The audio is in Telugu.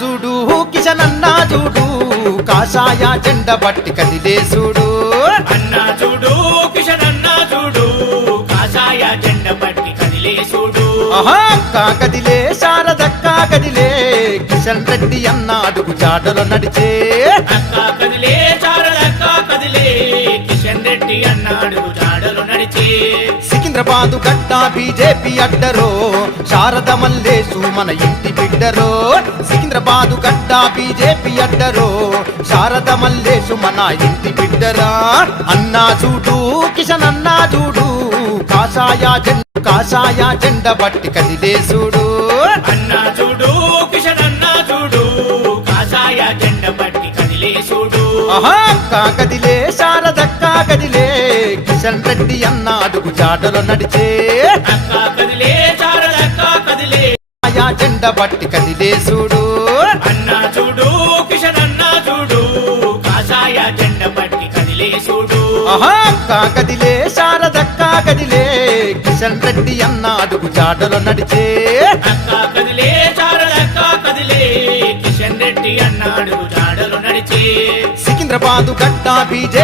చూడు కిషన్ అన్నా చూడు కాషాయ జెండ బట్టి కదిలే చూడు అన్నా చూడు కిషన్ అన్నా చూడు కాషాయ జెండ పట్టి కదిలే చూడు ఆహా అక్క కదిలే శారదక్క కదిలే కిషన్ రెడ్డి అన్న అడుగు జాడలో నడిచే అక్క కదిలే చారదక్క కదిలే కిషన్ రెడ్డి అన్నాడు జాడలు నడిచే సికింద్రాబాదు గడ్డ బీజేపీ అడ్డరో శారద మల్లేసు మన ఇంటి బిడ్డరో సికింద్రాబాదు గడ్డ బీజేపీ అడ్డరో శారద మల్లేసు మన ఇంటి బిడ్డరా అన్నా చూడు కిషన్ అన్నా చూడు కాషాయ జెండ బట్టి కదిలే చూడు అన్నా చూడు కిషన్ అన్నా చూడు కాషాయ జెండ పట్టి కదిలే చూడు ఆహా అక్క కదిలే శారదక్క కదిలే కిషన్ రెడ్డి అన్న అడుగు జాడలో నడిచే అక్క కదిలే చారదక్క కదిలే ఆయా జెండ బట్టి కదిలే చూడు అన్నా చూడు కిషన్ అన్నా చూడు కాషాయ జెండ పట్టి కదిలే చూడు ఆహా అక్క కదిలే శారదక్క కదిలే కిషన్ రెడ్డి అన్న అడుగు జాడలో నడిచే అక్క కదిలే చారదక్క కదిలే కిషన్ రెడ్డి అన్నాడు జాడలు నడిచే సికింద్రాబాదు గడ్డ బీజేపీ